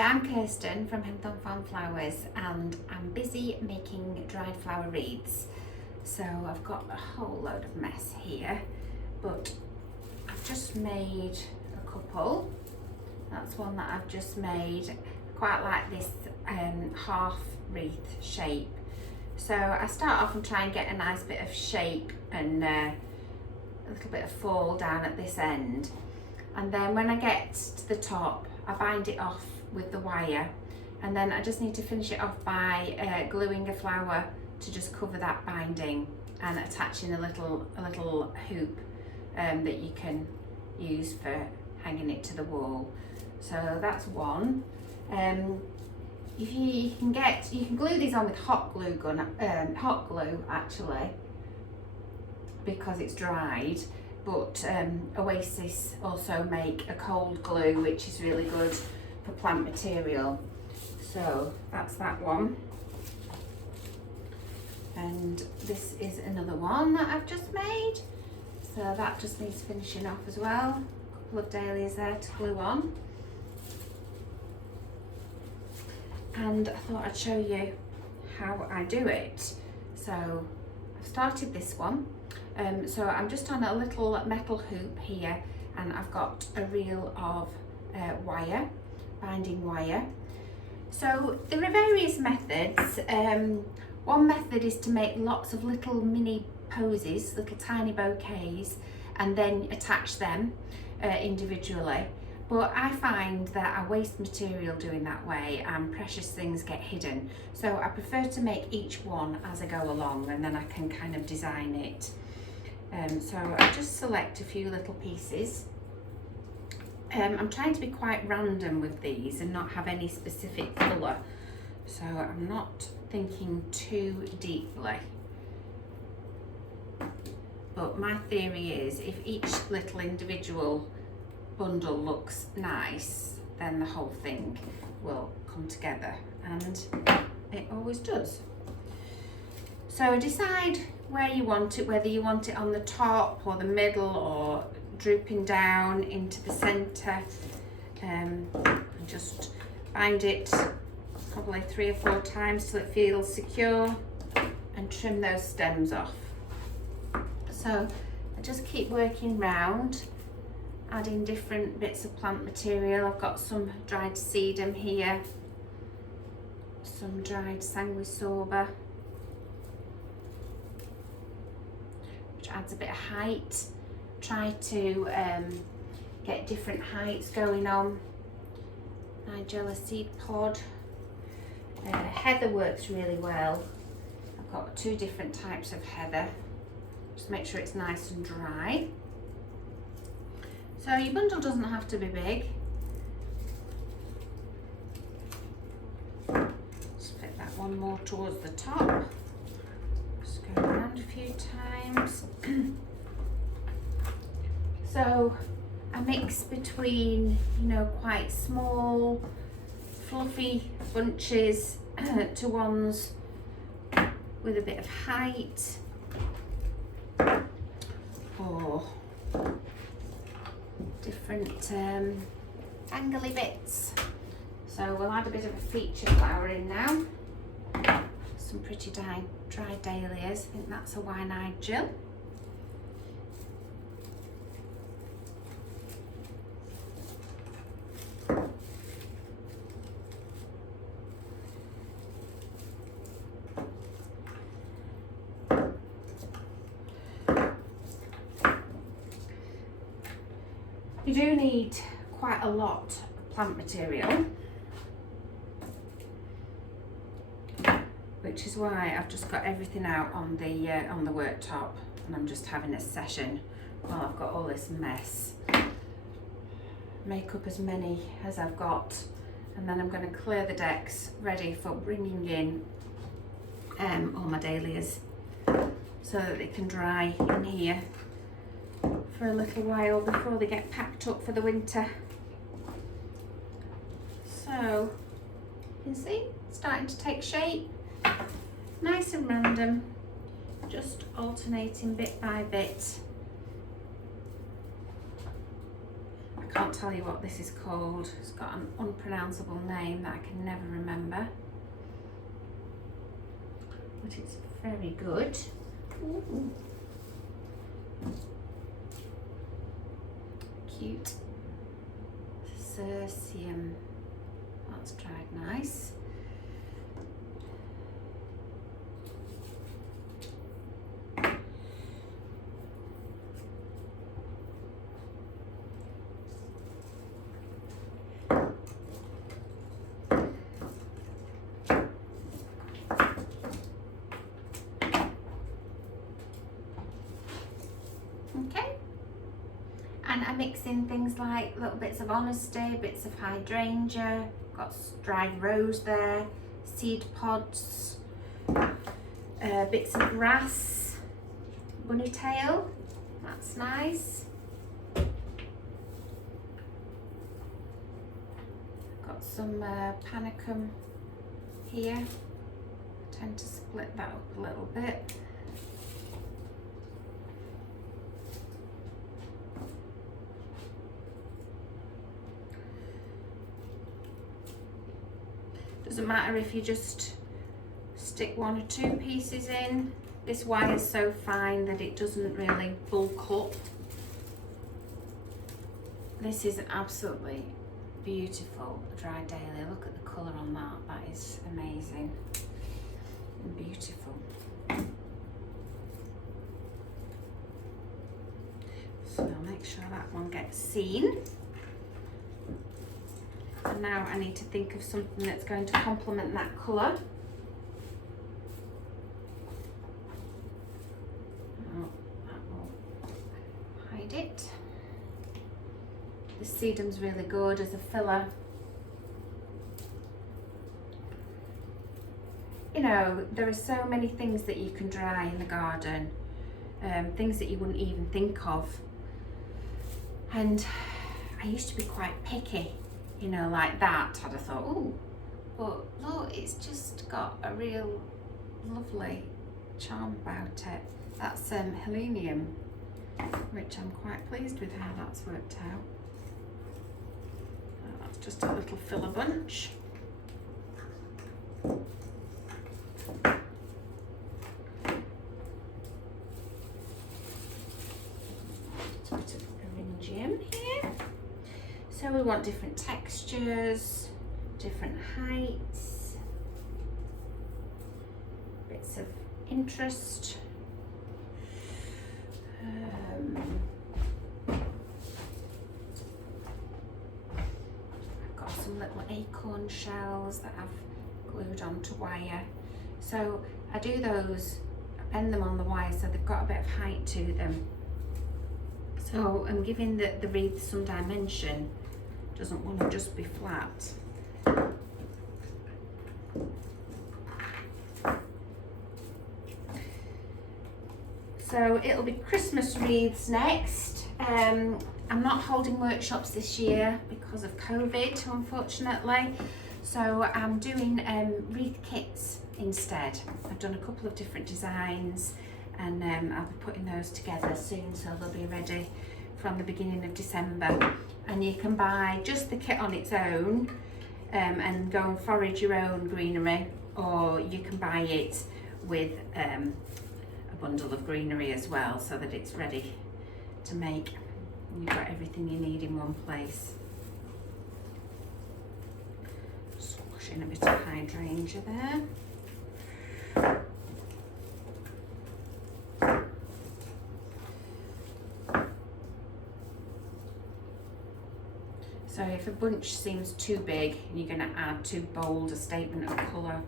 I'm Kirsten from Henthorne Farm Flowers, and I'm busy making dried flower wreaths. So I've got a whole load of mess here, but I've just made a couple. That's one that I've just made. I quite like this half wreath shape. So I start off and try and get a nice bit of shape and a little bit of fall down at this end. And then when I get to the top, I bind it off with the wire, and then I just need to finish it off by gluing a flower to just cover that binding and attaching a little hoop that you can use for hanging it to the wall. So that's one. If you can glue these on with hot glue actually, because it's dried. But Oasis also make a cold glue, which is really good for plant material. So that's that one. And this is another one that I've just made. So that just needs finishing off as well. A couple of dahlias there to glue on. And I thought I'd show you how I do it. So I've started this one. So I'm just on a little metal hoop here, and I've got a reel of wire, binding wire. So there are various methods. One method is to make lots of little mini posies, little tiny bouquets, and then attach them individually. But I find that I waste material doing that way, and precious things get hidden. So I prefer to make each one as I go along, and then I can kind of design it. So I just select a few little pieces. I'm trying to be quite random with these and not have any specific colour. So I'm not thinking too deeply. But my theory is, if each little individual bundle looks nice, then the whole thing will come together, and it always does. So decide where you want it, whether you want it on the top or the middle or drooping down into the centre, and just bind it probably 3 or 4 times till it feels secure, and trim those stems off. So I just keep working round, adding different bits of plant material. I've got some dried sedum here, some dried sanguisorba, which adds a bit of height. Try to get different heights going on. Nigella seed pod. Heather works really well. I've got 2 different types of heather. Just make sure it's nice and dry. So your bundle doesn't have to be big. Just fit that one more towards the top. Just go around a few times. So I mix between, quite small, fluffy bunches to ones with a bit of height, or different tangly bits. So we'll add a bit of a feature flower in now. Some pretty dried dahlias. I think that's a wine-eyed Jill. You do need quite a lot of plant material, which is why I've just got everything out on the worktop, and I'm just having a session while I've got all this mess. Make up as many as I've got, and then I'm going to clear the decks ready for bringing in all my dahlias so that they can dry in here for a little while before they get packed up for the winter. So you can see it's starting to take shape, nice and random, just alternating bit by bit. I can't tell you what this is called. It's got an unpronounceable name that I can never remember. But it's very good. Ooh. Cute. Cirsium. That's dried nice. Okay, and I mix in things like little bits of honesty, bits of hydrangea, got dried rose there, seed pods, bits of grass, bunny tail, that's nice. Got some panicum here, I tend to split that up a little bit. Doesn't matter if you just stick 1 or 2 pieces in. This wire is so fine that it doesn't really bulk up. This is an absolutely beautiful dry dahlia. Look at the colour on that. That is amazing and beautiful. So I'll make sure that one gets seen. And now I need to think of something that's going to complement that colour. Oh, that will hide it. The sedum's really good as a filler. You know, there are so many things that you can dry in the garden, things that you wouldn't even think of. And I used to be quite picky. You know, like that, I'd have thought, oh, but look, it's just got a real lovely charm about it. That's helenium, which I'm quite pleased with how that's worked out. That's just a little filler bunch. It's a bit of eryngium here. So we want different textures, different heights, bits of interest. I've got some little acorn shells that I've glued onto wire. So I do those, I bend them on the wire so they've got a bit of height to them. So I'm giving the wreath some dimension. Doesn't want to just be flat. So it'll be Christmas wreaths next. I'm not holding workshops this year because of COVID, unfortunately. So I'm doing wreath kits instead. I've done a couple of different designs and I'll be putting those together soon, so they'll be ready from the beginning of December. And you can buy just the kit on its own and go and forage your own greenery, or you can buy it with a bundle of greenery as well, so that it's ready to make. You've got everything you need in one place. Squash in a bit of hydrangea there. So if a bunch seems too big and you're going to add too bold a statement of colour,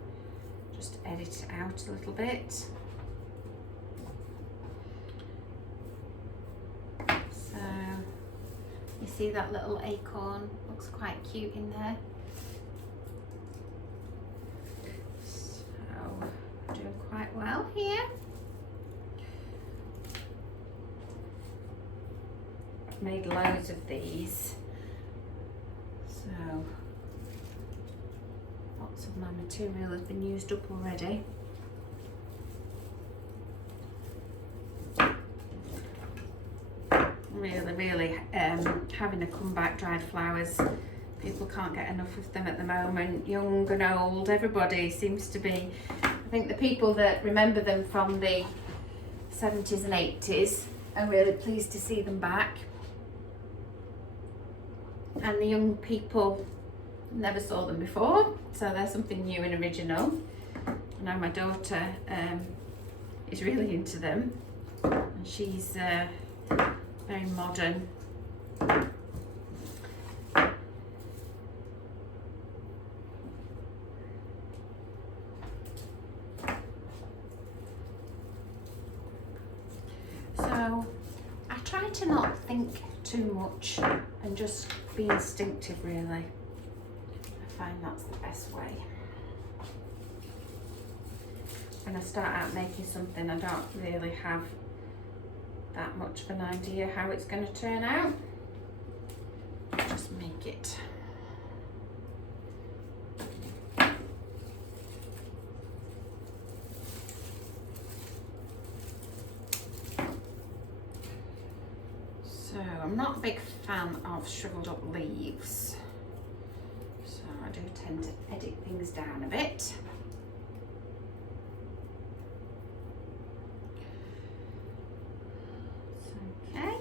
just edit it out a little bit. So you see that little acorn looks quite cute in there. So doing quite well here. I've made loads of these. So lots of my material has been used up already. Really have having a comeback, dried flowers. People can't get enough of them at the moment, young and old, everybody seems to be. I think the people that remember them from the 70s and 80s are really pleased to see them back. And the young people never saw them before, so they're something new and original. Now my daughter is really into them, and she's very modern. So I try to not think too much and just be instinctive, really. I find that's the best way. When I start out making something, I don't really have that much of an idea how it's going to turn out. Just make it. So I'm not a big fan of shriveled up leaves, so I do tend to edit things down a bit. Okay,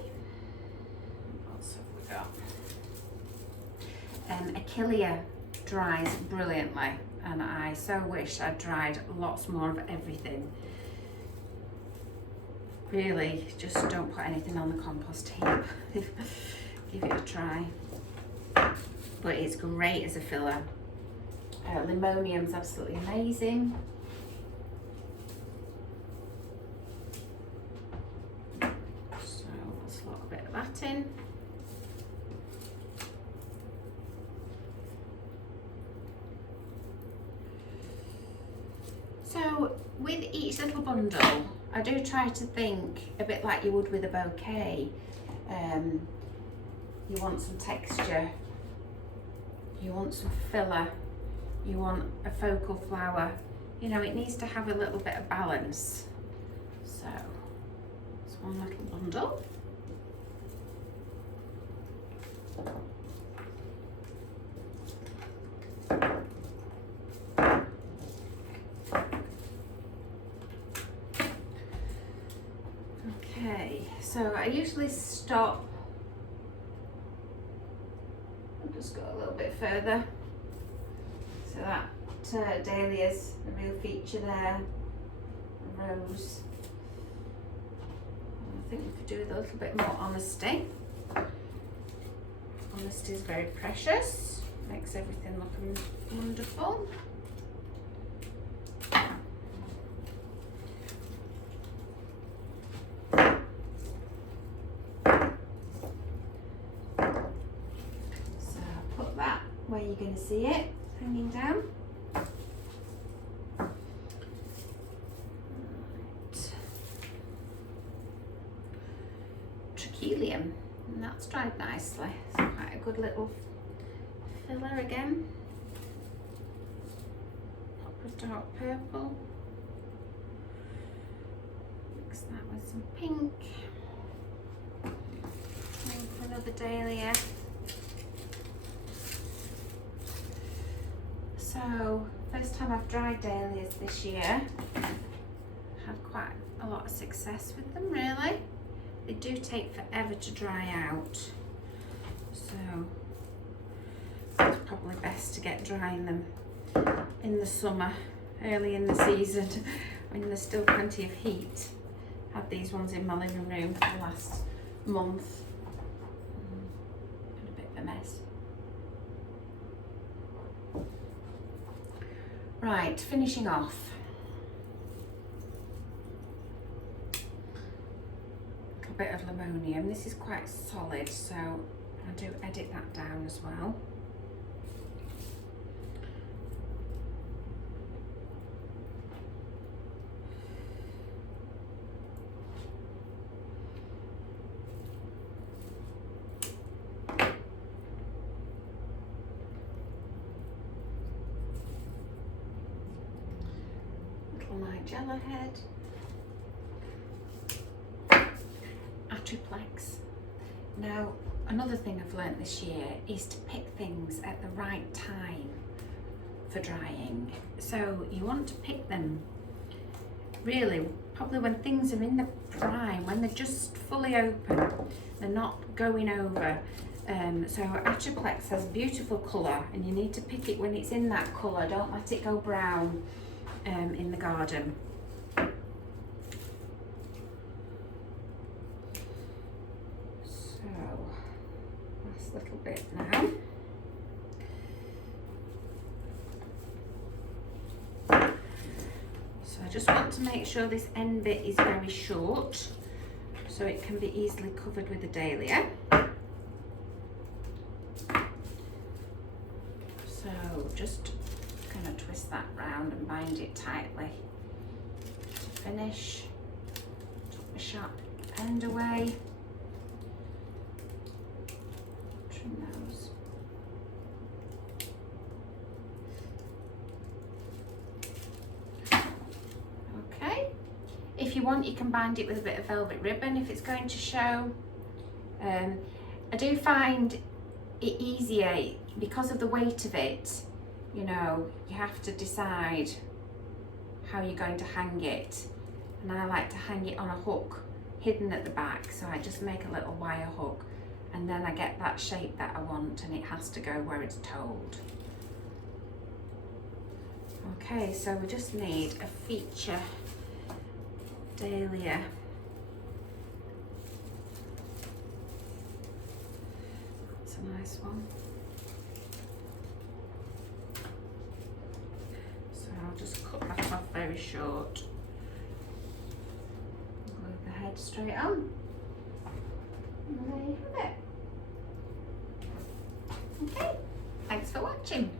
what else have we got? Achillea dries brilliantly, and I so wish I'd dried lots more of everything. Really, just don't put anything on the compost heap. Give it a try. But it's great as a filler. Limonium's absolutely amazing. So let's lock a bit of that in. So with each little bundle, I do try to think a bit like you would with a bouquet. You want some texture, you want some filler, you want a focal flower. You know, it needs to have a little bit of balance. So it's one little bundle. Okay, so I usually stop. I'll just go a little bit further. So that dahlia's a real feature there. A rose. I think we could do with a little bit more honesty. Honesty is very precious. Makes everything look wonderful. Where you're going to see it hanging down. Right. Trachelium, and that's dried nicely. It's quite a good little filler again. Pop with dark purple. Mix that with some pink. And another dahlia. So, first time I've dried dahlias this year. Had quite a lot of success with them, really. They do take forever to dry out, so it's probably best to get drying them in the summer, early in the season, when there's still plenty of heat. Had these ones in my living room for the last month. Been a bit of a mess. Right, finishing off. A little bit of limonium. This is quite solid, so I do edit that down as well. Nigella head, Atriplex. Now another thing I've learnt this year is to pick things at the right time for drying. So you want to pick them really probably when things are in the prime, when they're just fully open, they're not going over. So Atroplex has beautiful colour, and you need to pick it when it's in that colour. Don't let it go brown in the garden. So last little bit now. So I just want to make sure this end bit is very short so it can be easily covered with a dahlia. So just kind of twist that round and bind it tightly to finish. Take the sharp end away. Trim those. Okay. If you want, you can bind it with a bit of velvet ribbon if it's going to show. I do find it easier because of the weight of it. You know, you have to decide how you're going to hang it, and I like to hang it on a hook hidden at the back, so I just make a little wire hook, and then I get that shape that I want, and it has to go where it's told. Okay, so we just need a feature dahlia. That's a nice one. So I'll just cut that off very short. Glue the head straight on. And there you have it. Okay, thanks for watching.